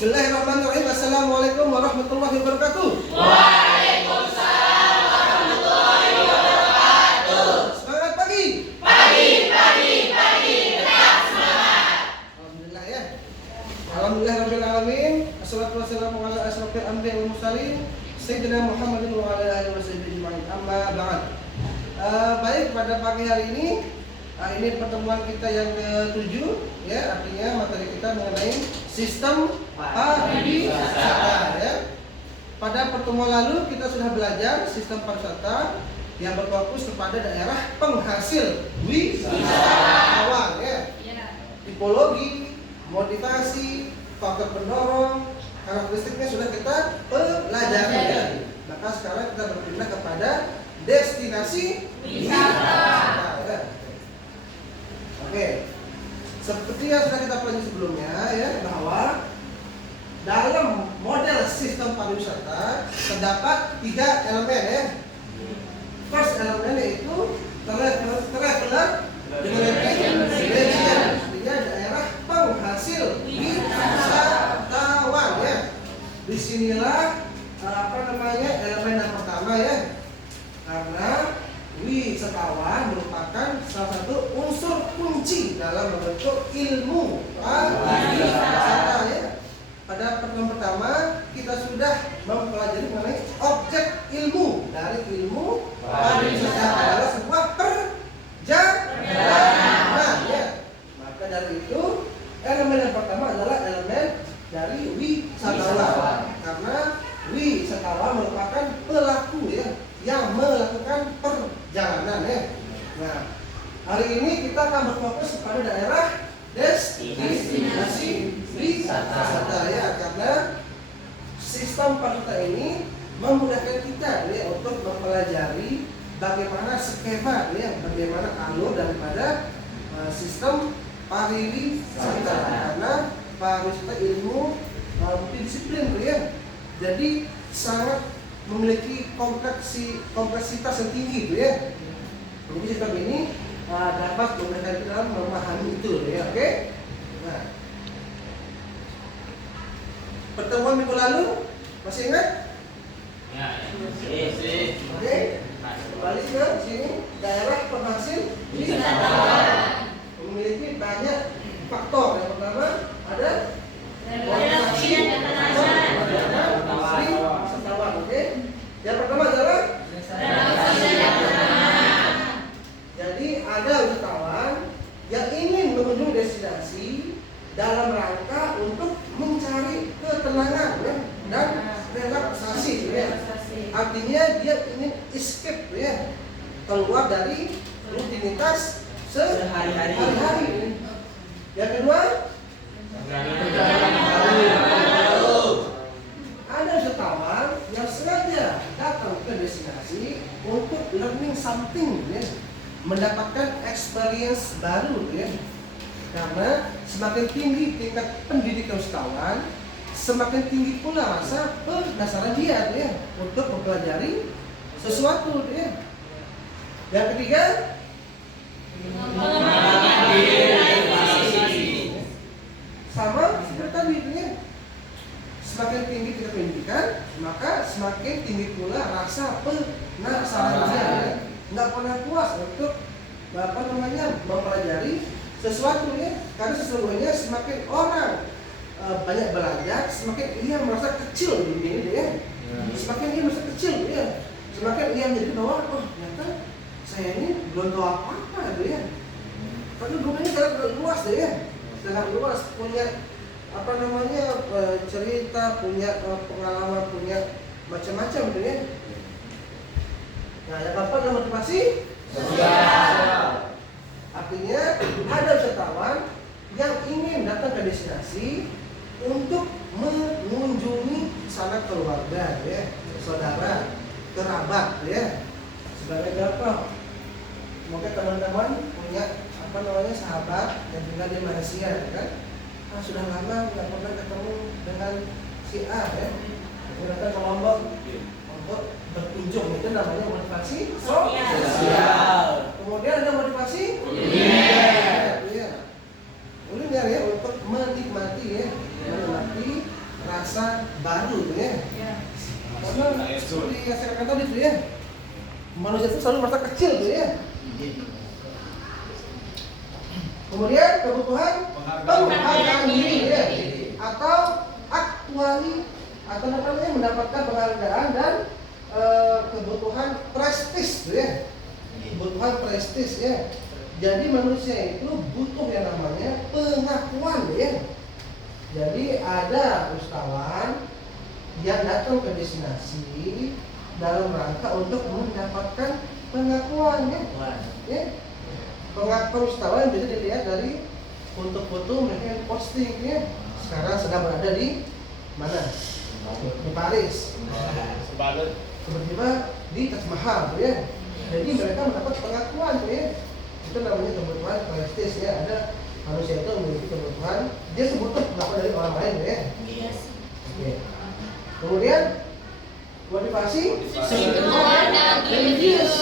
Bismillahirrahmanirrahim. Assalamualaikum warahmatullahi wabarakatuh. Waalaikumsalam warahmatullahi wabarakatuh. Semangat pagi. Pagi. Tetap semangat. Alhamdulillah ya. Alhamdulillah rabbil alamin. Assalatu wassalamu ala asrofil anbiya'i wal mursalin Sayyidina Muhammadin wa ala alihi washabihi ajma'in. Amma ba'd. Baik, pada pagi hari ini pertemuan kita yang ke-7 ya, artinya materi kita mengenai sistem pariwisata ya. Pada pertemuan lalu kita sudah belajar sistem pariwisata yang berfokus kepada daerah penghasil wisatawan ya. Tipologi, motivasi, faktor pendorong, karakteristiknya sudah kita pelajari ya. Maka sekarang kita berpindah kepada destinasi wisata ya. Oke, seperti yang sudah kita pelajari sebelumnya ya, bahwa dalam model sistem pariwisata terdapat 3 elemen ya. First elemen yaitu traveler destination, artinya daerah penghasil wisatawan ya. Disinilah elemen yang pertama ya, karena wisatawan merupakan salah satu unsur kunci dalam membentuk ilmu pariwisata ya. Pada pertemuan pertama kita sudah mempelajari mengenai objek ilmu dari ilmu pariwisata adalah sebuah perjalanan ya. Maka dari itu elemen yang pertama adalah elemen dari wisatawan, karena wisatawan merupakan pelaku ya yang melakukan perjalanan ya. Nah, hari ini kita akan berfokus pada daerah destinasi wisata ya, karena sistem pariwisata ini memudahkan kita ya untuk mempelajari bagaimana skema ya, bagaimana alur daripada sistem pariwisata, karena pariwisata ilmu multidisiplin ya. Jadi sangat memiliki kompleksitas yang tinggi ya. Jadi sistem ini dapat memudahkan kita dalam memahami itu ya, oke? Nah, pertemuan minggu lalu masih ingat? Ya. Oke. Kembali ke sini, daerah penghasil wisata memiliki banyak faktor. Yang pertama ada motivasi wisatawan, oke? Yang pertama adalah jadi ada wisatawan yang ingin mengunjungi destinasi dalam rangka untuk mencari ketenangan ya, dan relaksasi ya. Artinya dia ingin escape ya, keluar dari rutinitas sehari-hari. Yang kedua, ada wisatawan yang sengaja datang ke destinasi untuk learning something ya, mendapatkan experience baru ya. Karena semakin tinggi tingkat pendidikan wisatawan, semakin tinggi pula rasa penasaran dia ya untuk mempelajari sesuatu ya. Yang ketiga, sama seperti tadi ya. Semakin tinggi tingkat pendidikan, maka semakin tinggi pula rasa penasaran dia ya. Nggak pernah puas untuk mempelajari sesuatu ya, karena sesungguhnya semakin orang banyak belajar, semakin ia merasa kecil di dunia ini ya. Semakin ia merasa kecil ya, semakin ia menjadi bahwa ternyata saya ini belum tahu apa-apa gitu ya. Karena dunia ini sangat luas deh ya, sangat luas, punya cerita, punya pengalaman, punya macam-macam gitu ya. Nah, yang keempat adalah motivasi sosial. Artinya ada wisatawan yang ingin datang ke destinasi untuk mengunjungi sanak keluarga ya, saudara, kerabat ya. Sebagai contoh, mungkin teman-teman punya sahabat yang tinggal di Malaysia ya kan? Sudah lama nggak pernah ketemu dengan si A ya. Datang ke Lombok untuk berkunjung, itu namanya motivasi sosial. Kemudian ada motivasi kuliner ya, untuk menikmati rasa baru tuh ya. Karena seperti yang saya katakan tadi tuh ya, manusia itu selalu merasa kecil tuh ya. Kemudian kebutuhan penghargaan diri ya, atau aktuali atau namanya mendapatkan penghargaan dan kebutuhan prestis tuh ya. Kebutuhan prestis ya. Jadi manusia itu butuh yang namanya pengakuan ya. Jadi ada wisatawan yang datang ke destinasi dalam rangka untuk mendapatkan pengakuan ya. Pengakuan wisatawan bisa dilihat dari foto-foto mereka yang posting ya. Sekarang sedang berada di mana? Di Paris. Tiba-tiba di Taj Mahal ya. Jadi mereka mendapat pengakuan ya. Itu namanya kebutuhan prestis ya. Ada manusia itu memiliki kebutuhan, dia butuh pengakuan dari orang lain ya. Oke. Kemudian motivasi Spiritual dan religius.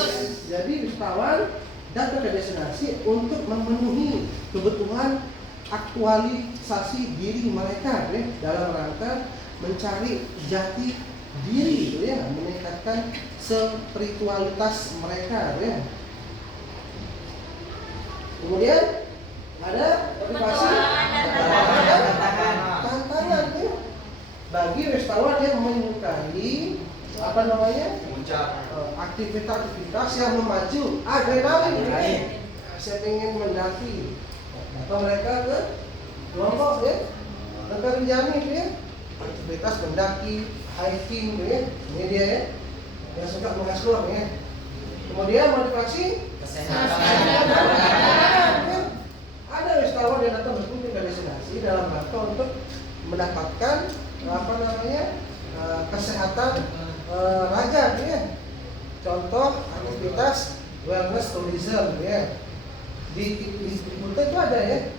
Jadi wisatawan datang ke destinasi untuk memenuhi kebutuhan aktualisasi diri mereka ya, dalam rangka mencari jati diri gitu ya, meningkatkan spiritualitas mereka ya. Kemudian ada motivasi tantangan ya, bagi wisatawan yang menyukai apa namanya aktivitas yang memacu adrenalin ya. Saya ingin mendaki atau mereka ke Lombok ya, negara Rinjani ya, aktivitas mendaki, hiking ya, ini dia ya, yang suka mengeksplor ya. Kemudian motivasi kesehatan. Ada wisatawan yang datang berkunjung ke destinasi dalam rangka untuk mendapatkan apa namanya kesehatan raga ya. Contoh aktivitas wellness tourism ya. Di Kuta itu ada ya,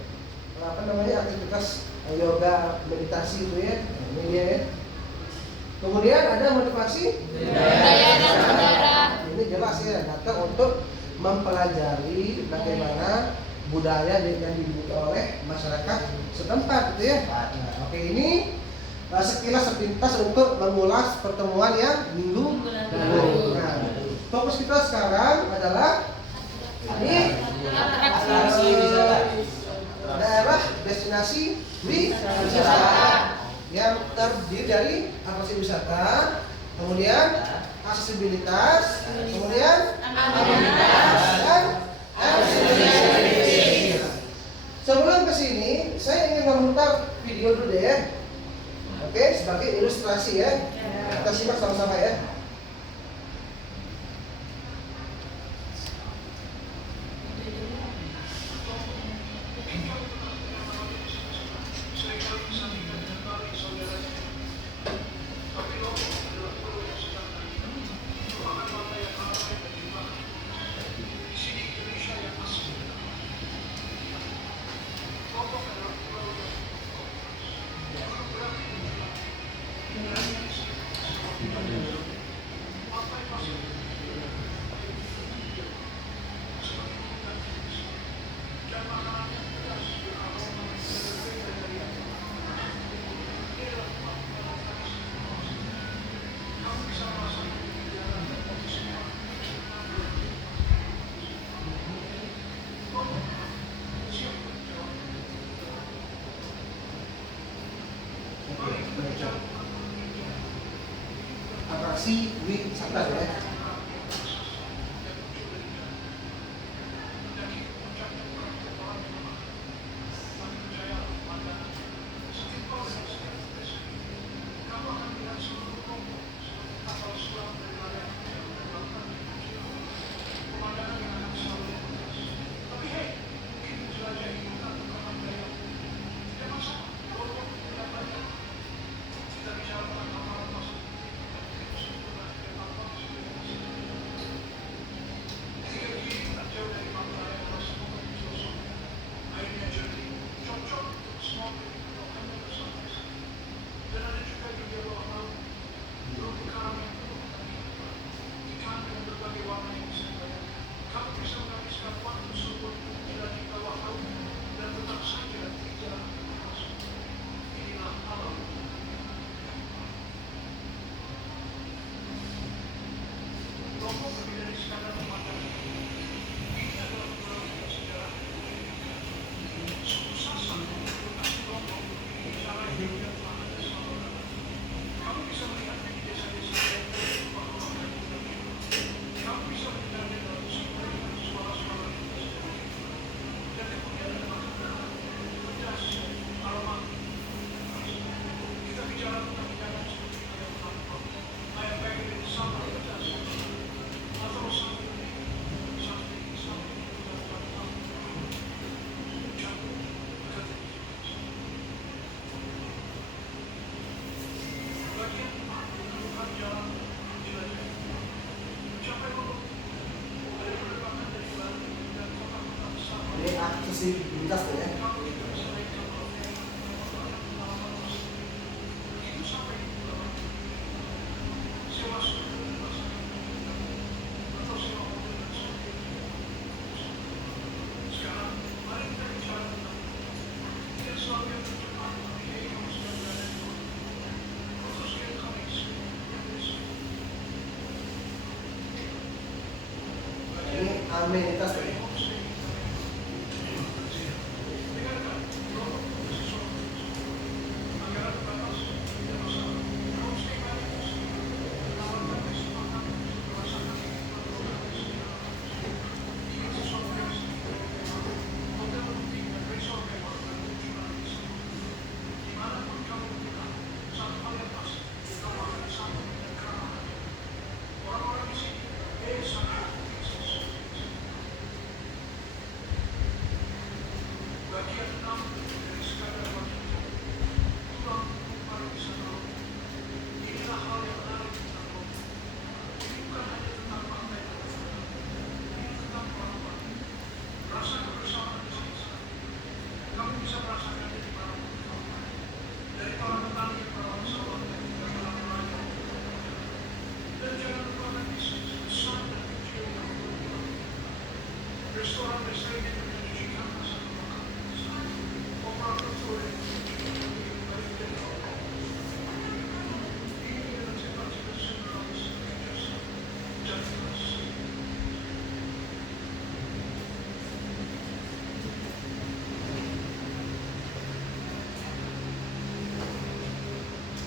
apa namanya aktivitas yoga, meditasi itu ya. Ini dia ya. Kemudian ada motivasi budaya dan sejarah. Ini jelas ya, datang untuk mempelajari bagaimana budaya yang dimiliki oleh masyarakat setempat gitu ya. Nah, oke, ini sekilas sepintas untuk mengulas pertemuan yang minggu lalu. Nah, fokus kita sekarang adalah ini daerah destinasi wisata yang terdiri dari atraksi wisata, kemudian aksesibilitas, kemudian amenitas dan aksesibilitas. Sebelum kesini, saya ingin memutar video dulu deh ya. Oke, sebagai ilustrasi ya. Kita simak sama-sama ya. Atraksi wisata ya. aksesibilitas ya. Ini amenitas ya.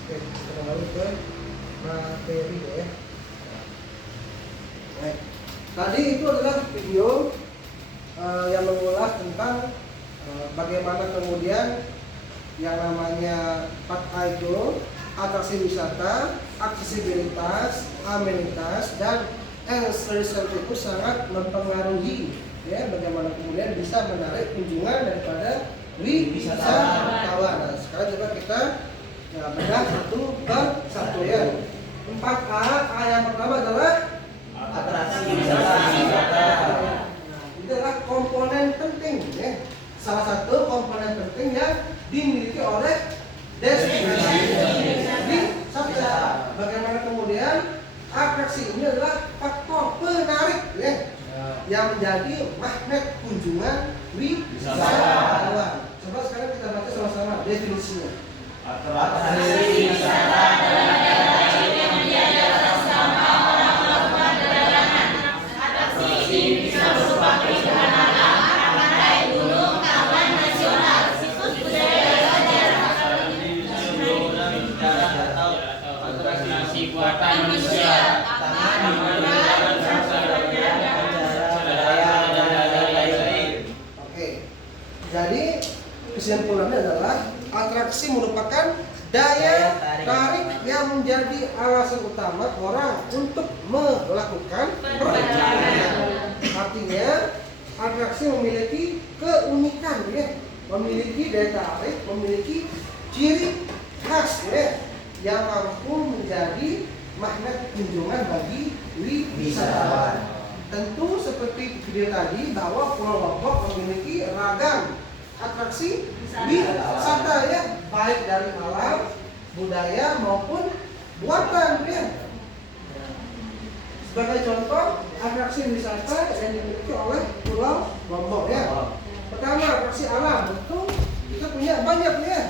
Oke, kita kembali ke materi ya. Baik. Tadi itu adalah video yang mengulas tentang bagaimana kemudian yang namanya 4A itu atraksi wisata, aksesibilitas, amenitas, dan ancillary itu sangat mempengaruhi ya bagaimana kemudian bisa menarik kunjungan daripada wisatawan. Nah, sekarang coba kita bedah satu per satu ya. 4A, A yang pertama adalah Atraksi wisata. Itu adalah komponen penting ya. Salah satu komponen penting yang dimiliki oleh destinasi wisata. Bagaimana kemudian atraksi ini adalah faktor penarik ya, yang menjadi magnet kunjungan wisatawan. Coba sekarang kita baca sama-sama definisinya. Atraksi wisata adalah daerah yang menjadi atas nama orang melakukan perjalanan. Atraksi bisa berupa keindahan alam, pantai, gunung, taman nasional, situs budaya, sejarah, atau atraksi buatan manusia, taman, hiburan, Oke, jadi kesimpulannya adalah atraksi merupakan daya tarik yang menjadi alasan utama orang untuk melakukan perjalanan. Artinya atraksi memiliki keunikan ya, memiliki daya tarik, memiliki ciri khas ya, yang mampu menjadi magnet kunjungan bagi wisatawan. Tentu seperti video tadi bahwa Pulau Lombok memiliki ragam atraksi wisata ya, baik dari alam, budaya maupun buatan ya. Sebagai contoh atraksi wisata yang dimiliki oleh Pulau Lombok ya. Pertama atraksi alam, tentu kita punya banyak ya.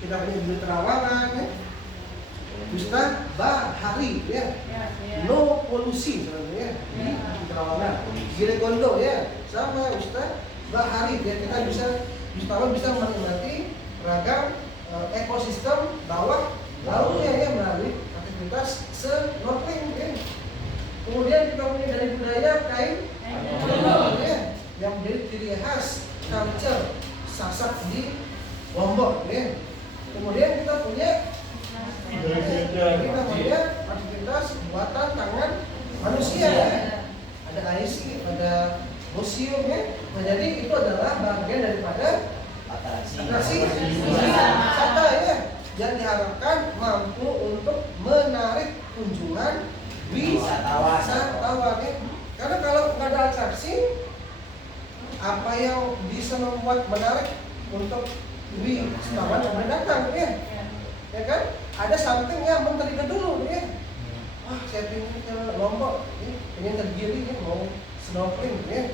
Kita punya Bukit Terawangan ya, wisata bahari ya, no polusi sebenarnya di Terawangan. Gili Gondo ya, sama wisata bahari ya, kita wisatawan bisa menikmati ragam ekosistem bawah lautnya ya melalui aktivitas snorkeling ya. Kemudian kita punya dari budaya kain ya, yang menjadi ciri khas culture Sasak di Lombok ya. Kemudian kita punya aktivitas buatan tangan manusia ya. Ada IC, ada museum ya. Nah, jadi itu adalah bagian daripada atraksi wisata ya, yang diharapkan mampu untuk menarik kunjungan wisatawan ya. Karena kalau nggak ada atraksi, apa yang bisa membuat menarik untuk wisatawan yang datang ya. Ya kan? Ada something yang menarik dulu ya. Wah, saya ingin ke Lombok, ingin ke Gili, mau snorkeling ya.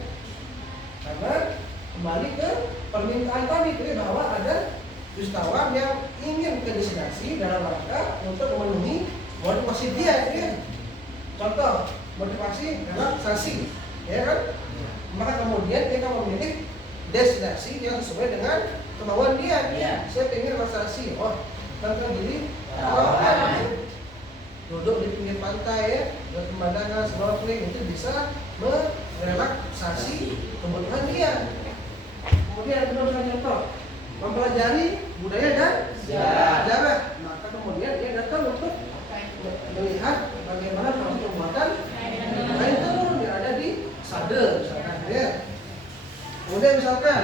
Karena kembali ke permintaan tadi ya, bahwa ada wisatawan yang ingin ke destinasi dalam rangka untuk memenuhi motivasi dia ya. Contoh, motivasi relaksasi ya kan? Maka kemudian dia akan memilih destinasi yang sesuai dengan kemauan dia. Saya ingin relaksasi, nonton Gili, duduk di pinggir pantai ya, berpemandangan snorkeling itu bisa merelaksasi kebutuhan dia. Kemudian kita contoh mempelajari budaya dan sejarah. Maka kemudian dia datang untuk melihat bagaimana proses pembuatan kain tenun yang ada di Sade, misalkan ya. Kemudian misalkan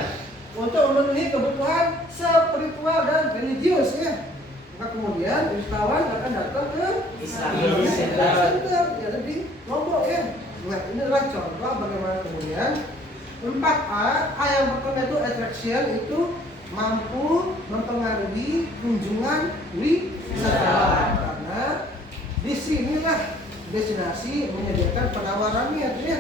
untuk memenuhi kebutuhan spiritual dan religius ya. Maka kemudian wisatawan akan datang ke Islamic Center yang ada di Lombok ya. Nah, ini adalah contoh bagaimana kemudian 4A yang pertama itu attraction itu mampu mempengaruhi kunjungan wisatawan karena disinilah destinasi menyediakan penawarannya ya.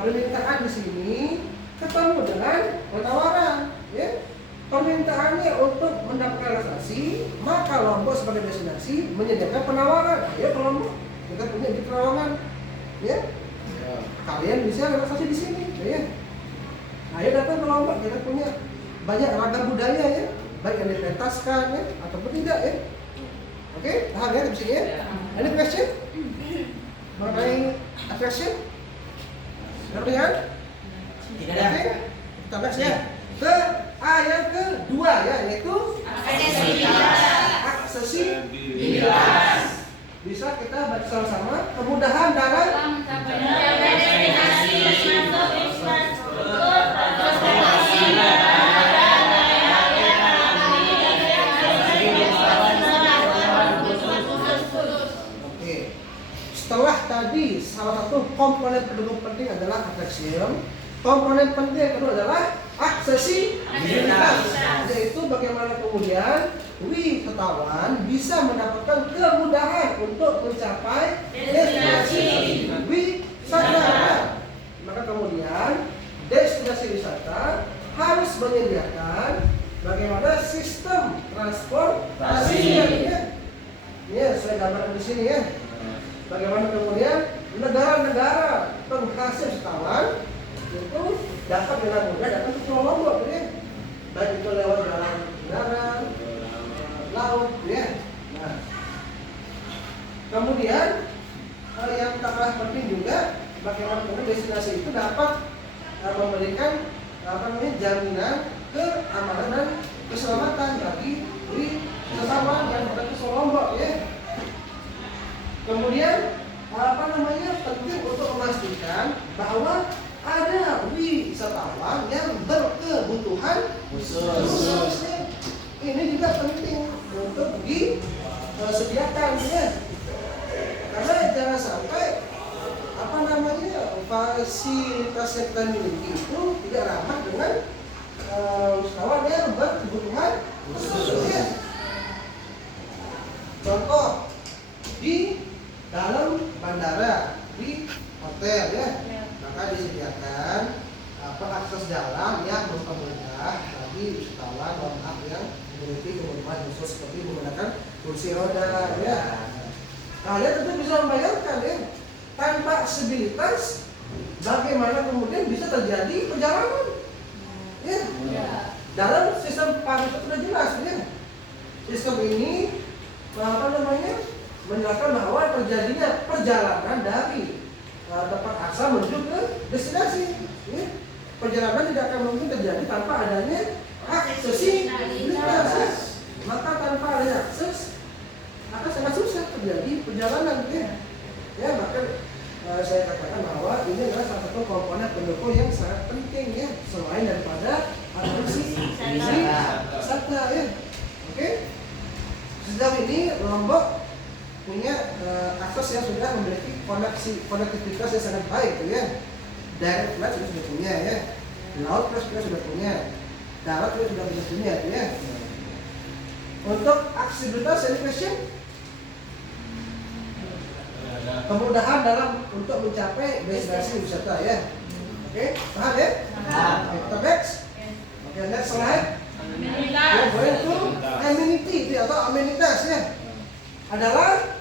Permintaan di sini ketemu dengan penawaran ya. Permintaannya untuk mendapatkan relaksasi, maka Lombok sebagai destinasi menyediakan penawaran. Ya, ke Lombok kita punya di Terawangan, ya. Kalian bisa relaksasi di sini, ya. Ayo datang ke Lombok, kita punya banyak ragam budaya ya, baik yang dipentaskan ya, ataupun tidak ya. Oke, paham ya di sini ya? Any question? Mengenai attraction? Pertanyaan? Tidak ada. Oke, kita next ya. Ke yang kedua ya, yaitu aksesibilitas. Bisa kita baca sama-sama. Kemudahan dalam Oke. Setelah tadi salah satu komponen pendukung penting adalah attraction, komponen penting yang kedua adalah aksesibilitas, yaitu bagaimana kemudian wisatawan bisa mendapatkan kemudahan untuk mencapai destinasi wisata. Maka kemudian destinasi wisata harus menyediakan bagaimana sistem transportasi ya, saya gambarkan di sini ya. Bagaimana kemudian negara-negara penghasil wisatawan itu dapat dengan mudah datang ke Pulau Lombok ya. Baik itu lewat jalan darat, laut ya. Nah, kemudian yang tak kalah penting juga bagaimana kemudian destinasi itu dapat memberikan jaminan keamanan dan keselamatan bagi wisatawan yang datang ke Pulau Lombok ya. Kemudian penting untuk memastikan bahwa ada wisatawan yang berkebutuhan khusus. Ini juga penting untuk disediakan ya. Karena jangan sampai fasilitas yang kita miliki itu tidak ramah dengan wisatawan yang berkebutuhan khusus ya. Contoh di dalam bandara, di hotel ya. Maka disediakan akses jalan yang mempermudah bagi wisatawan yang memiliki kebutuhan khusus seperti menggunakan kursi roda ya. Kalian tentu bisa membayangkan ya, tanpa aksesibilitas bagaimana kemudian bisa terjadi perjalanan ya. Dalam sistem pariwisata sudah jelas ya. Sistem ini menjelaskan bahwa terjadinya perjalanan dari tempat asal menuju ke destinasi. Ya. Perjalanan tidak akan mungkin terjadi tanpa adanya aksesibilitas. Maka tanpa adanya akses, maka sangat susah terjadi perjalanan. Ya, maka saya katakan bahwa ini adalah salah satu komponen pendukung yang sangat penting ya, selain daripada atraksi wisata ya. Oke. Sejauh ini Lombok punya akses yang sudah memiliki konektivitas yang sangat baik ya. Direct flight sudah punya ya. Laut kita sudah punya, darat kita sudah punya ya. Untuk aksesibilitas education, kemudahan dalam untuk mencapai destinasi wisata ya. Oke, paham ya? Oke, kita next. Oke, next slide. Ya, going to amenity itu atau amenitas ya. Adalah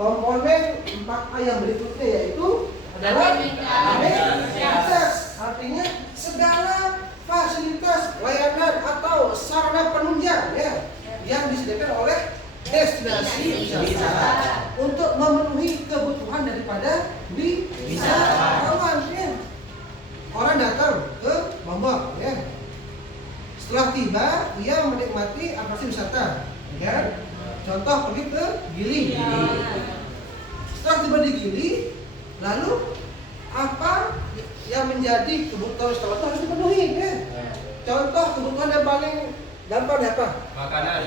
komponen 4A yang berikutnya yaitu adalah amenitas, artinya segala fasilitas, layanan atau sarana penunjang ya yang disediakan oleh destinasi wisata untuk memenuhi kebutuhan daripada wisatawan ya. Orang datang ke Lombok ya. Setelah tiba, ia menikmati atraksi wisata ya. Contoh pergi ke Gili. Setelah tiba di Gili, lalu apa yang menjadi kebutuhan wisatawan itu harus dipenuhi ya. Contoh kebutuhan yang paling gampang apa?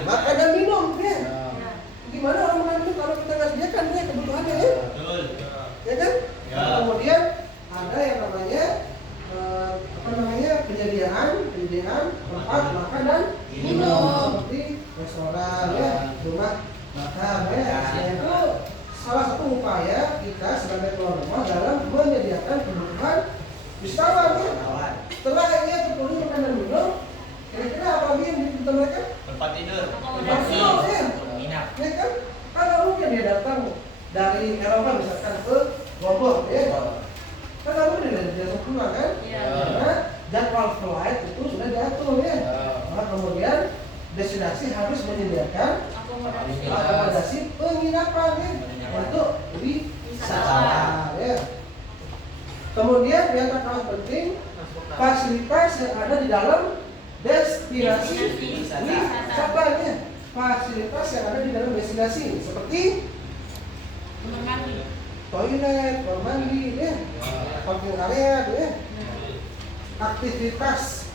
Makanan minum ya. Gimana orang makan minum kalau kita nggak sediakan ya kebutuhannya ya? Ya kan? Kemudian ada yang namanya penyediaan tempat makan dan minum seperti restoran ya, rumah makan ya. Itu salah satu upaya kita sebagai tuan rumah dalam menyediakan kebutuhan wisatawan ya. Setelah ia terpenuhi makan dan minum, kira-kira apa lagi yang dibutuhkan mereka? Tempat tidur ya. Ya kan? Kalau mungkin dia datang dari Eropa misalkan ke Lombok ya. Kan kamu dia pulang kan? Karena jadwal flight itu sudah diatur ya. Maka kemudian destinasi harus menyediakan akomodasi penginapan ya untuk wisatawan ya. Kemudian yang tak kalah penting, fasilitas yang ada di dalam destinasi wisatanya. Fasilitas yang ada di dalam destinasi seperti toilet, kamar mandi, ya, parking area, ya, aktivitas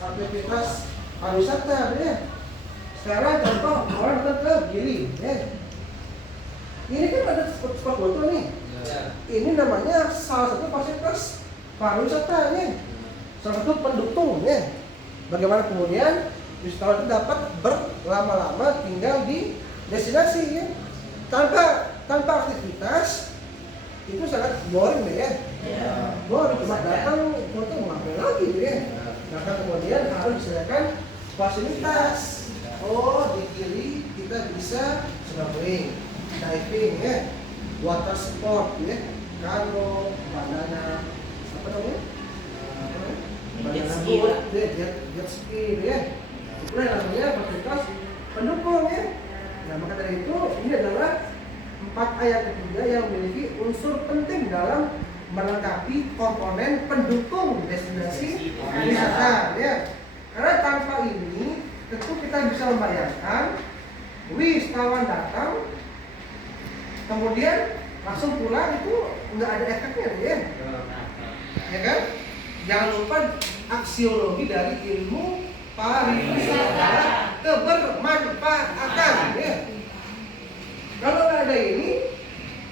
pariwisata, ya. Sekarang contoh orang datang ke Gili, ya. Ini kan ada spot foto nih. Ini namanya salah satu fasilitas pariwisata, ya. Salah satu pendukung, ya. Bagaimana kemudian wisatawan itu dapat berlama-lama tinggal di destinasi, ya. Tanpa aktivitas itu sangat boring deh ya. Boring cuma datang foto mau ngapain lagi ya. Maka kemudian harus disediakan fasilitas. Oh, di Gili kita bisa snorkeling, diving ya, water sport ya, kano, bandana, apa namanya? Bandana boat, jet ski ya. Itu namanya fasilitas pendukung ya. Nah, maka dari itu ini adalah 4A yang ketiga yang memiliki unsur penting dalam melengkapi komponen pendukung destinasi wisata ya. Karena tanpa ini tentu kita bisa membayangkan wisatawan datang kemudian langsung pulang itu nggak ada efeknya ya. Ya kan? Jangan lupa aksiologi dari ilmu pariwisata kebermanfaatan ya. Kalau nggak ada ini,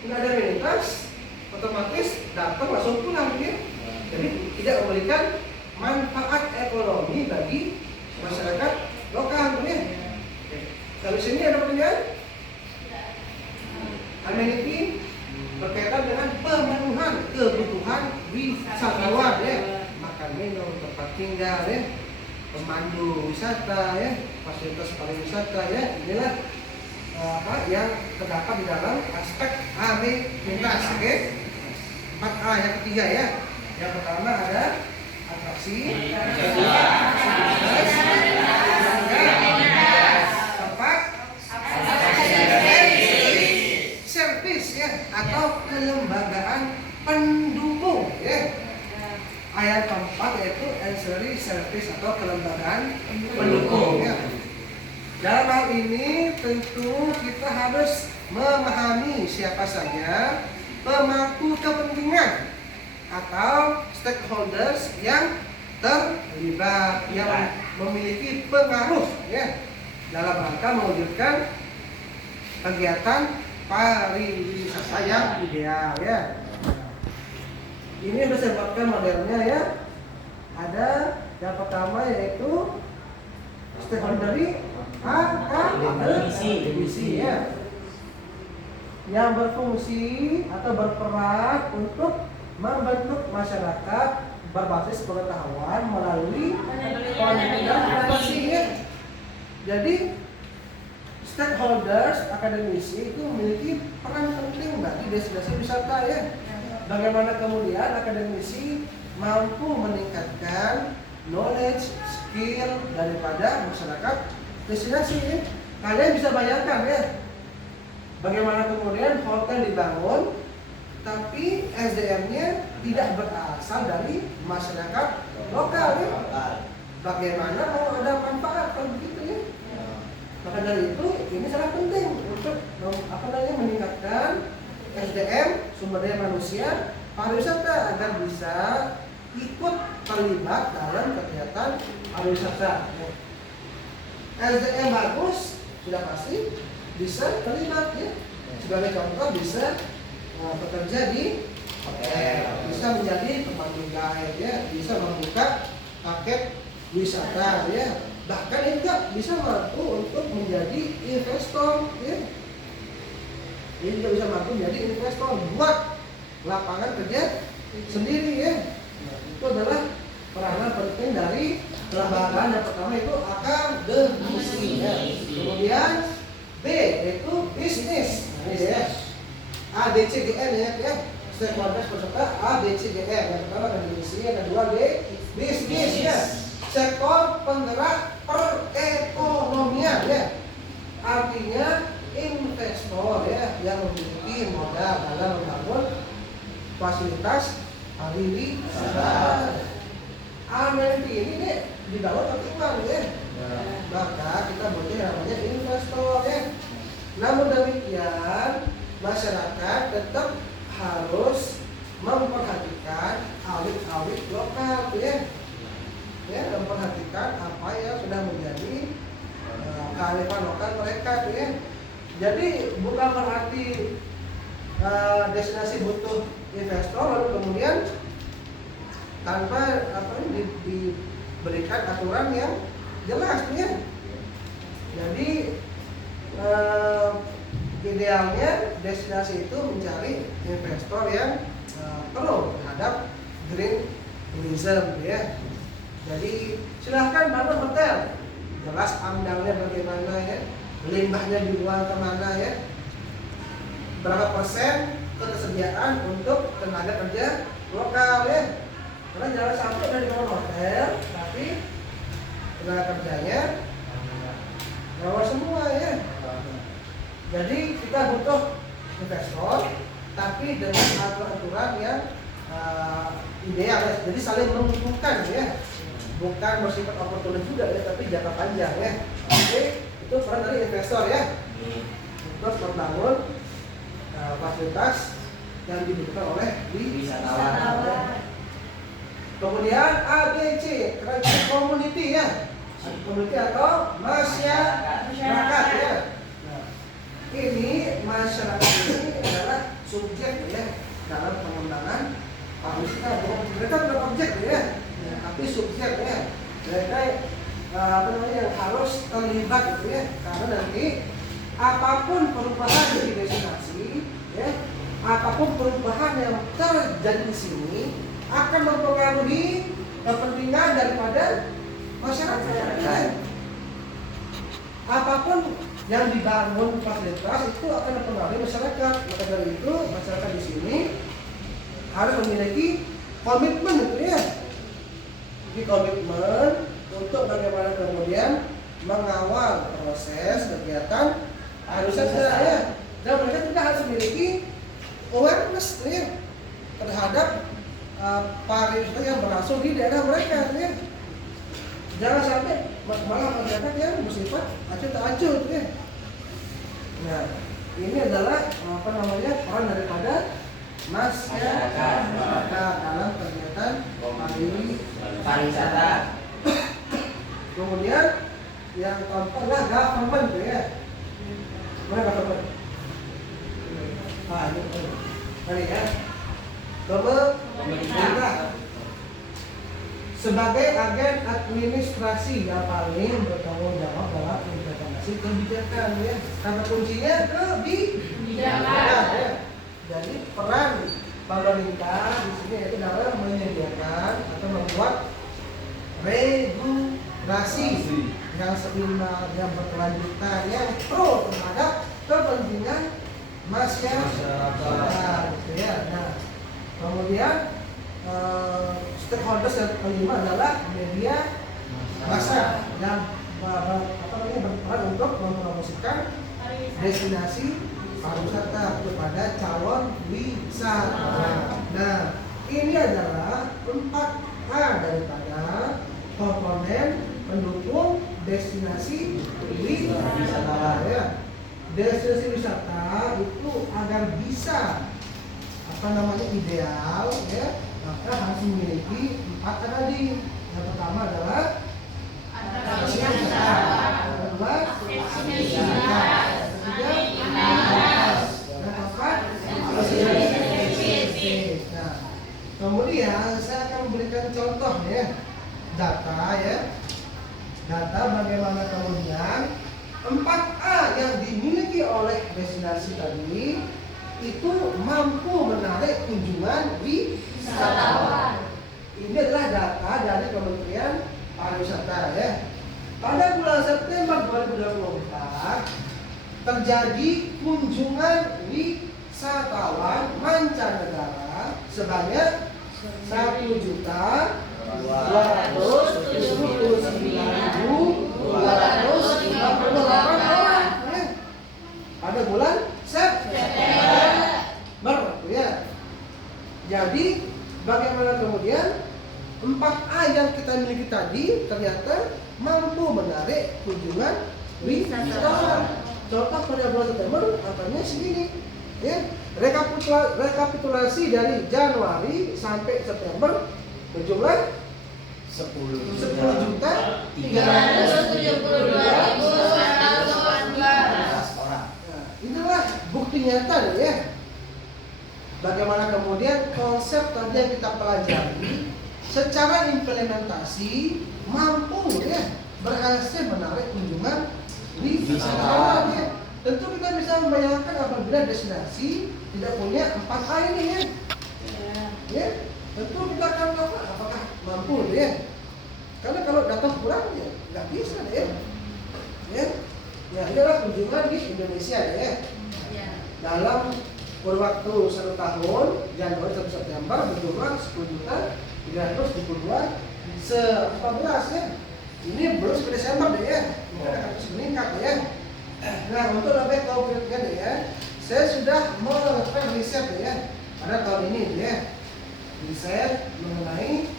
nggak ada amenitas, otomatis datang langsung pulang ya. Jadi tidak memberikan manfaat ekonomi bagi masyarakat lokal ya. Dari sini ada pertanyaan? Amenity berkaitan dengan pemenuhan kebutuhan wisatawan ya, makan minum, tempat tinggal ya, pemandu wisata ya, fasilitas pariwisata ya. Inilah yang terdapat di dalam aspek amenitas. Oke. 4A yang ketiga ya. Yang pertama ada atraksi, tempat, servis ya, atau kelembagaan pendukung ya. Ayat keempat yaitu ancillary service atau kelembagaan pendukung ya. Dalam hal ini tentu kita harus memahami siapa saja pemangku kepentingan atau stakeholders yang terlibat, yang memiliki pengaruh ya dalam rangka mewujudkan kegiatan pariwisata yang ideal ya. Ini sudah saya buatkan modelnya ya. Ada yang pertama yaitu stakeholder dari akademisi ya, yang berfungsi atau berperan untuk membentuk masyarakat berbasis pengetahuan melalui konsultasi ya. Jadi stakeholders akademisi itu memiliki peran penting bagi destinasi wisata ya. Bagaimana kemudian akademisi mampu meningkatkan knowledge, skill daripada masyarakat destinasi ya. Kalian bisa bayangkan ya, bagaimana kemudian hotel dibangun tapi SDM-nya tidak berasal dari masyarakat lokal ya. Bagaimana mau ada manfaat kalau begitu ya? Maka dari itu ini sangat penting untuk meningkatkan SDM, sumber daya manusia pariwisata agar bisa ikut terlibat dalam kegiatan pariwisata. SDM bagus sudah pasti bisa terlibat ya. Sebagai contoh bisa bekerja di hotel, bisa menjadi pemandu guide ya, bisa membuka paket wisata ya. Bahkan juga bisa mampu untuk menjadi investor ya. Ini juga bisa mampu menjadi investor buat lapangan kerja sendiri ya. Itu adalah peranan penting dari kelembagaan. Yang pertama itu akademisi ya. Kemudian B yaitu bisnis ya. ABCDN ya. Stakeholders peserta ABCDN. Yang pertama akademisi, yang kedua B bisnis ya. Sektor penggerak perekonomian ya. Artinya investor ya yang memiliki modal dalam membangun fasilitas pariwisata. Amenity ini nih dibangun optimal ya. Maka kita butuh namanya investor ya. Namun demikian masyarakat tetap harus memperhatikan awit-awit lokal ya. Ya, memperhatikan apa yang sudah menjadi kearifan lokal mereka ya. Jadi bukan berarti destinasi butuh investor lalu kemudian tanpa diberikan aturan yang jelas ya. Jadi idealnya destinasi itu mencari investor yang pro terhadap green tourism ya. Jadi silahkan bangun hotel, jelas amdalnya bagaimana ya, limbahnya dibuang kemana ya, berapa persen ketersediaan untuk tenaga kerja lokal ya. Karena jangan sampai dari bangun hotel tapi tenaga kerjanya bawah semua ya. Jadi kita butuh investor tapi dengan aturan-aturan yang ideal ya. Jadi saling menguntungkan ya. Bukan bersifat oportunis juga ya, tapi jangka panjang ya. Oke, itu peran dari investor ya. Untuk membangun fasilitas yang dibutuhkan oleh wisatawan. Kemudian ABC, community ya. Community atau masyarakat ya. Nah, ini masyarakat ini adalah subjek ya dalam pengembangan pariwisata. Mereka bukan objek ya. Tapi subjek ya, mereka yang harus terlibat gitu ya, karena nanti apapun perubahan di destinasi ya, apapun perubahan yang terjadi di sini akan mempengaruhi kepentingan daripada masyarakat. Apapun yang dibangun fasilitas itu akan mempengaruhi masyarakat. Maka dari itu masyarakat di sini harus memiliki komitmen gitu ya. Komitmen untuk bagaimana kemudian mengawal proses kegiatan pariwisata ya. Dan mereka juga harus memiliki awareness ya, terhadap pariwisata yang berlangsung di daerah mereka ya. Jangan sampai malah masyarakat yang bersifat acuh tak acuh gitu ya. Nah, ini adalah apa namanya peran daripada masyarakat dalam kegiatan pariwisata. Kemudian yang keempat adalah government ya. Mana government? Ini ya. Pemerintah sebagai agen administrasi yang paling bertanggung jawab dalam implementasi kebijakan ya. Kata kuncinya kebijakan ya. Jadi peran pemerintah di sini yaitu dalam menyediakan atau membuat regulasi yang seimbang, yang berkelanjutan, yang pro terhadap kepentingan masyarakat gitu ya. Nah, kemudian stakeholders yang kelima adalah media massa yang berperan untuk mempromosikan destinasi pariwisata kepada calon wisatawan. Nah, ini adalah 4A daripada komponen pendukung destinasi wisata ya. Destinasi wisata itu agar bisa ideal ya, maka harus memiliki 4 tadi. Yang pertama adalah atraksi wisata, yang kedua destinasi wisata, yang ketiga yang keempat nah, kemudian saya akan memberikan contoh ya, data bagaimana kemudian 4A yang dimiliki oleh destinasi tadi itu mampu menarik kunjungan wisatawan. Ini adalah data dari Kementerian Pariwisata ya. Pada bulan September 2024 terjadi kunjungan wisatawan mancanegara sebanyak 1.279.258 orang ya. Pada bulan September ya. Jadi bagaimana kemudian 4A yang kita miliki tadi ternyata mampu menarik kunjungan wisatawan. Contoh pada bulan September angkanya segini ya. Rekapitulasi dari Januari sampai September berjumlah 10.372.918 orang. Nah, inilah bukti nyata ya. Bagaimana kemudian konsep tadi yang kita pelajari secara implementasi mampu ya berhasil menarik kunjungan wisatawan ya. Tentu kita bisa membayangkan apabila destinasi tidak punya 4A ini ya. Ya, tentu kita akan tahu apakah mampu ya. Karena kalau datang kurang ya nggak bisa deh. Ya, ya inilah kunjungan di Indonesia ya. Dalam kurun waktu 1 tahun Januari sampai September berjumlah 10.372.014 ya. Ini belum sampai Desember deh ya. Ini akan terus meningkat ya. Nah, untuk lebih konkretnya deh ya, saya sudah melakukan riset deh ya pada tahun ini deh ya. Riset mengenai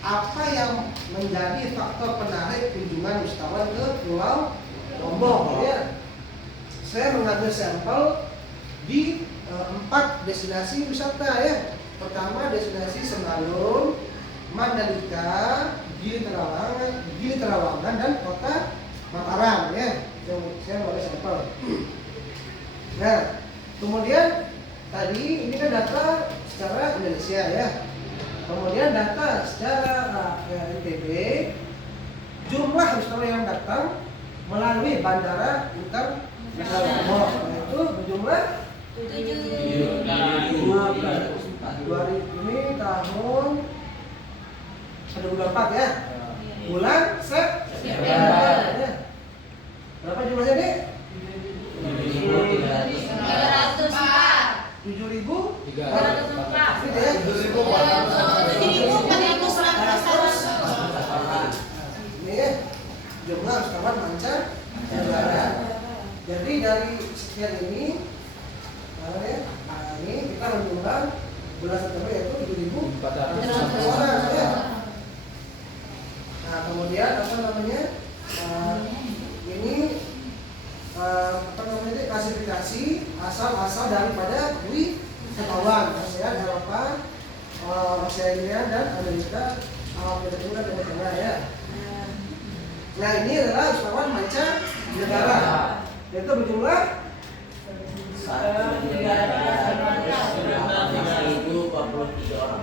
apa yang menjadi faktor penarik kunjungan wisatawan ke Pulau Lombok ya. Saya mengambil sampel di 4 destinasi wisata ya. Pertama destinasi Sembalun, Mandalika, Gili Trawangan dan Kota Mataram ya. Saya boleh sampel. Nah, kemudian tadi ini kan data secara Indonesia ya. Kemudian data secara NTB, jumlah wisatawan yang datang melalui bandara internasional Lombok itu berjumlah 2000 ini tahun 2024 ya. Bulan September ya. Berapa jumlahnya nih? 7.304. Ini ya, jumlah wisatawan mancanegara. Jadi dari sekian ini, ini kita menjumlah bulan September yaitu 7.400 orang ya. kemudian apa namanya ini apa namanya klasifikasi asal daripada wisatawan ASEAN, Eropa, Oseania dan Amerika, Amerika Tengah dan Tengah ya. Nah ini adalah wisatawan mancanegara, yaitu berjumlah 1.343 orang.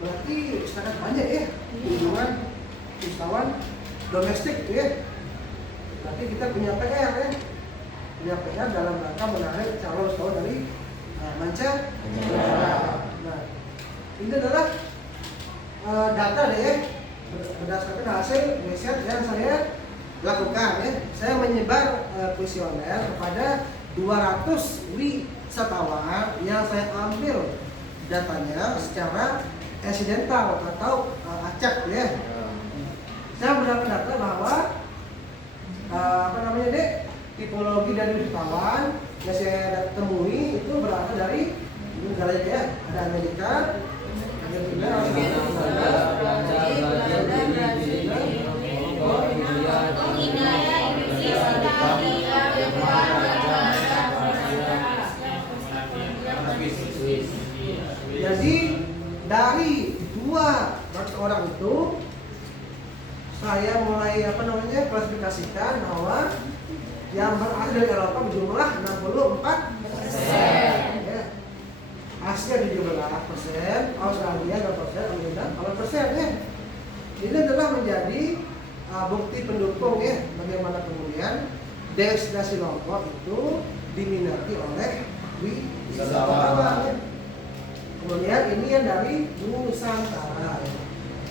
berarti sangat banyak ya kunjungan wisatawan domestik itu ya. Berarti kita punya PR ya, punya PR dalam rangka menarik calon wisatawan dari mancanegara. Nah ini adalah data deh ya, berdasarkan hasil riset yang saya lakukan ya. Saya menyebar kuesioner kepada 200 wisatawan yang saya ambil datanya secara insidental atau acak ya. Saya mendapatkan data bahwa apa namanya dek, tipologi dari wisatawan yang saya temui itu berasal dari negara ya, ada Amerika, Argentina, Jadi dari 200 orang itu saya mulai apa namanya klasifikasikan bahwa yang berasal dari Eropa berjumlah 64%, ya. Asia 17%, Australia 2%, Amerika 4% ya. Ini adalah menjadi bukti pendukung ya bagaimana kemudian destinasi Lombok itu diminati oleh wisatawan ya. Kemudian ini yang dari Nusantara ya,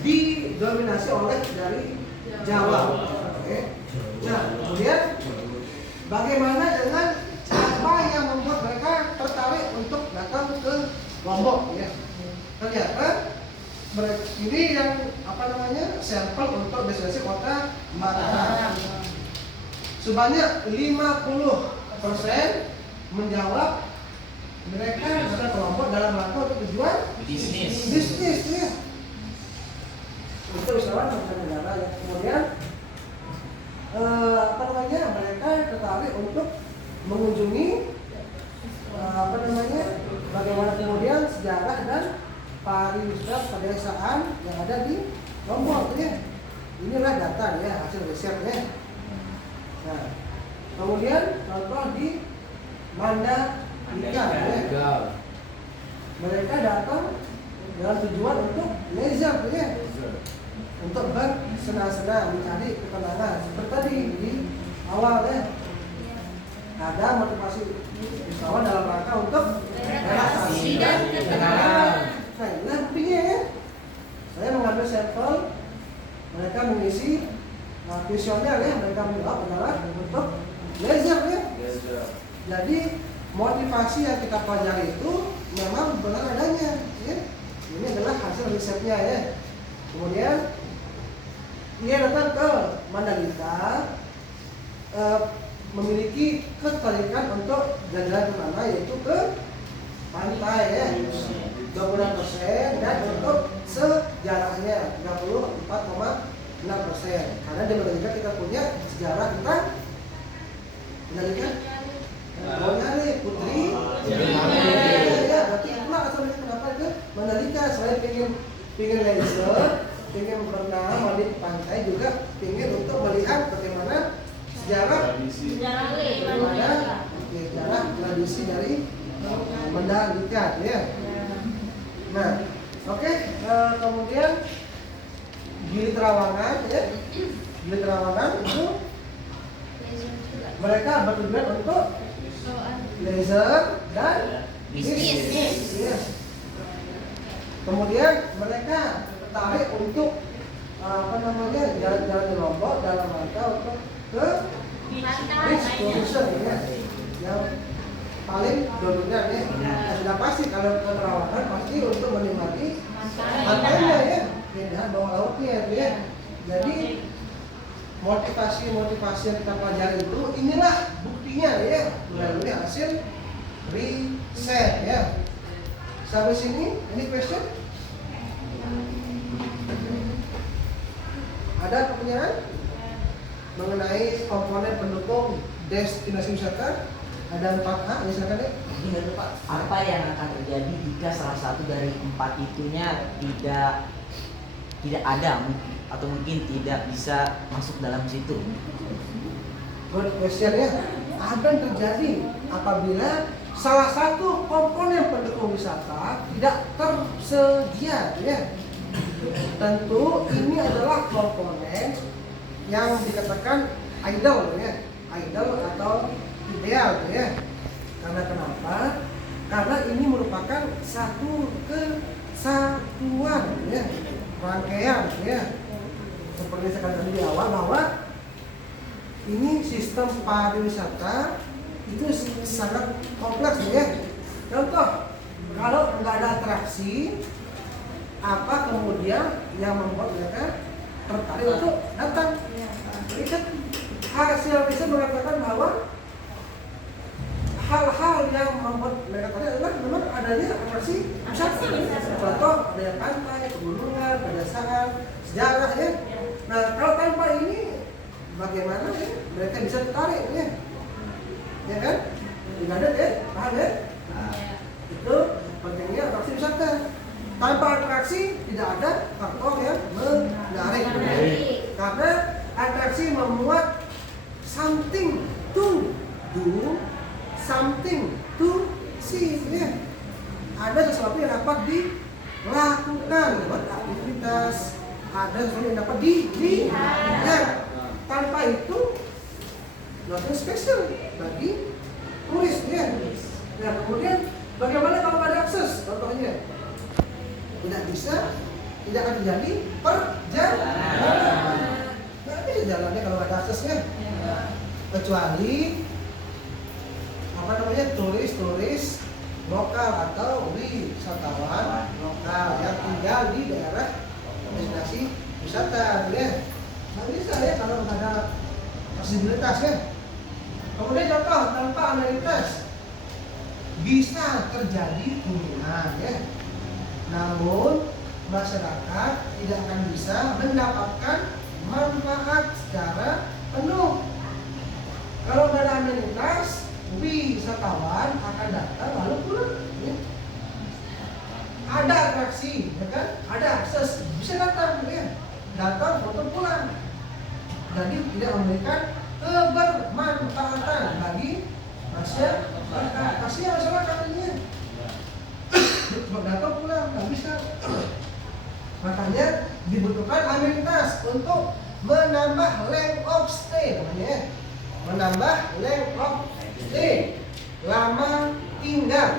didominasi oleh dari Jawa. Oke. Nah, kemudian bagaimana dengan apa yang membuat mereka tertarik untuk datang ke Lombok ya? Ternyata ini yang apa namanya sampel untuk destinasi kota Mataram. Sebanyak 50% menjawab mereka datang ke Lombok dalam rangka untuk tujuan bisnis ya. Itu wisatawan mancanegara ya. Kemudian apa namanya mereka tertarik untuk mengunjungi apa namanya bagaimana kemudian sejarah dan pariwisata pedesaan yang ada di Lombok ya. Inilah data ya, hasil risetnya. Nah, kemudian contoh di Mandalika ya. Mereka datang dengan tujuan untuk leisure ya. Untuk bersenang-senang, mencari ketenangan. Seperti tadi di awal ya. Ada motivasi wisatawan dalam rangka untuk relaksasi dan ketenangan. Nah, inilah buktinya ya. Saya mengambil sampel, mereka mengisi kuesioner ya, mereka menjawab adalah untuk leisure ya. Jadi motivasi yang kita pelajari itu memang benar adanya ya. Ini adalah hasil risetnya ya. Kemudian dia datang ke Mandalika memiliki ketertarikan untuk jalan-jalan ke mana, yaitu ke pantai ya 26%, dan untuk sejarahnya 34,6%. Karena di Mandalika kita punya sejarah tentang Mandalika Bonyari Putri ya, berarti itulah asal kenapa ke Mandalika. Selain pingin leisure, pingin berenang, mandi di pantai, juga pingin untuk melihat bagaimana sejarah tradisi dari Mandalika ya. Nah, oke, kemudian Gili Trawangan ya. Gili Trawangan itu mereka bertujuan untuk leisure dan bisnis ya. Kemudian mereka tertarik untuk apa namanya jalan-jalan di Lombok dalam rangka untuk ke beach tourism ya, yang paling dominan ya. Sudah pasti kalau ke Trawangan pasti untuk menikmati pantainya ya, keindahan bawah lautnya ya. Jadi motivasi yang kita pelajari itu inilah buktinya ya melalui hasil riset ya. Sampai sini, ini question? Ada pertanyaan mengenai komponen pendukung destinasi wisata? Ada 4A, ya silakan deh. Ini lupa. Apa yang akan terjadi jika salah satu dari 4 itunya tidak ada atau mungkin tidak bisa masuk dalam situ? Good question ya. Apa yang terjadi apabila salah satu komponen pendukung wisata tidak tersedia ya? Tentu ini adalah komponen yang dikatakan idol ya, idol atau ideal ya. Karena kenapa? Karena ini merupakan satu kesatuan ya, rangkaian ya. Seperti saya katakan di awal bahwa ini sistem pariwisata itu sangat kompleks ya. Contoh, kalau nggak ada atraksi, apa kemudian yang membuat mereka tertarik untuk datang? Jadi kan hasil riset mengatakan bahwa hal-hal yang membuat mereka tertarik adalah memang adanya atraksi wisata. Contoh, ada pantai, pegunungan, pedesaan, sejarah ya. Nah, kalau tanpa ini bagaimana ya mereka bisa tertarik ya? Ya kan? Tidak ada ya, paham ya? Itu pentingnya atraksi wisata. Tanpa atraksi tidak ada faktor yang menarik. Karena atraksi memuat something to do, something to see ya. Ada sesuatu yang dapat dilakukan lewat aktivitas, ada sesuatu yang dapat dilihat. Tanpa itu nothing special bagi turis ya. Nah, kemudian bagaimana kalau ada akses? Contohnya tidak bisa, tidak akan terjadi perjalanan. Nggak bisa jalannya kalau ada aksesnya. Kecuali turis lokal atau wisatawan lokal yang tinggal di daerah destinasi wisata ya. Nggak bisa ya kalau nggak ada aksesibilitas ya. Kemudian contoh, tanpa amenitas bisa terjadi kerumunan ya. Namun masyarakat tidak akan bisa mendapatkan manfaat secara penuh. Kalau nggak ada amenitas, wisatawan akan datang lalu pulang. Ya. Ada atraksi, ya kan? Ada akses, bisa datang, ya. Datang, foto pulang. Jadi tidak memberikan kebermanfaatan bagi masyarakat. Kasihan masyarakat ini. Datang pulang, nggak bisa. Makanya dibutuhkan amenitas untuk menambah length of stay, namanya. Menambah length of stay, lama tinggal,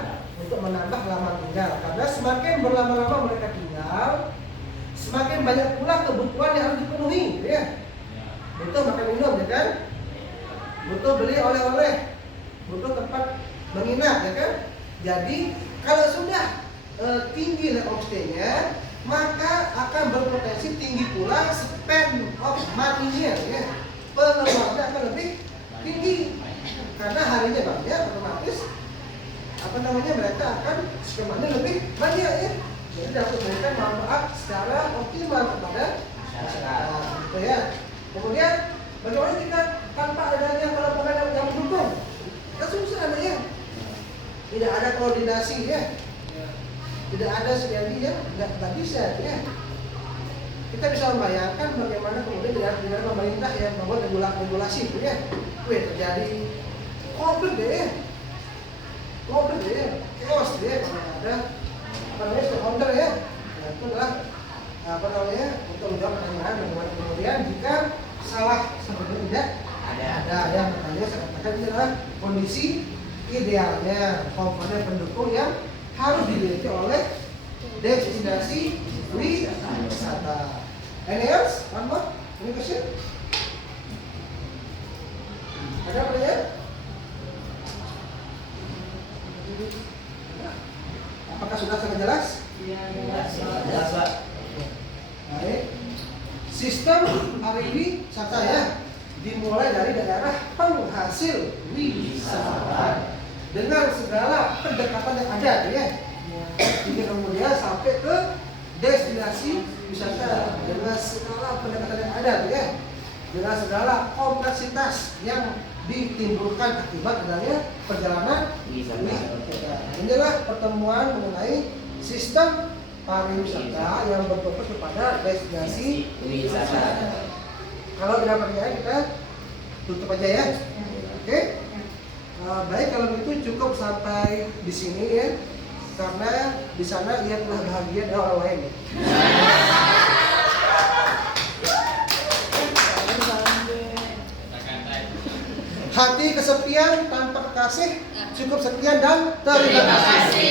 untuk menambah lama tinggal. Karena semakin berlama-lama mereka tinggal, semakin banyak pula kebutuhan yang harus dipenuhi, ya. Butuh makan minum, ya kan? Butuh beli oleh-oleh, butuh tempat menginap, ya kan? Jadi kalau sudah tinggi length of stay-nya, maka akan berpotensi tinggi pula spend of money-nya, ya. Pengeluarannya akan lebih tinggi karena harinya banyak, otomatis mereka akan skemanya lebih banyak ya. Jadi dapat memberikan manfaat secara optimal kepada masyarakat, gitu ya. Kemudian bagaimana kita tanpa adanya pengelolaan yang mendukung? Kita susah adanya. Tidak ada koordinasi ya. Tidak ada sinergi ya, nggak bisa ya. Kita bisa membayangkan bagaimana kemudian dengan pemerintah yang membuat regulasi itu ya, terjadi konflik deh ya, chaos deh kalau ada stakeholder ya. Nah, itu adalah untuk menjawab pertanyaan bagaimana kemudian jika salah seperti tidak ada yang makanya saya katakan ini adalah kondisi idealnya komponen pendukung yang harus dimiliki oleh destinasi wisata. Any else? One more? Any question? Ada pertanyaan? Apakah sudah sangat jelas? Jelas, Pak. Baik. Sistem pariwisata ya, dimulai dari daerah penghasil wisata dengan segala pendekatan yang ada ya. Hingga kemudian sampai ke destinasi wisata dengan segala pendekatan yang ada, ya, dengan segala kompleksitas yang ditimbulkan akibat adanya perjalanan wisata. Inilah pertemuan mengenai sistem pariwisata yang berfokus kepada destinasi wisata. Kalau tidak percaya kita tutup aja ya. Oke? Baik, kalau begitu cukup sampai di sini ya. Karena di sana ia telah bahagia dengan orang lain. Hati kesepian tanpa kasih, cukup sekian dan terima kasih.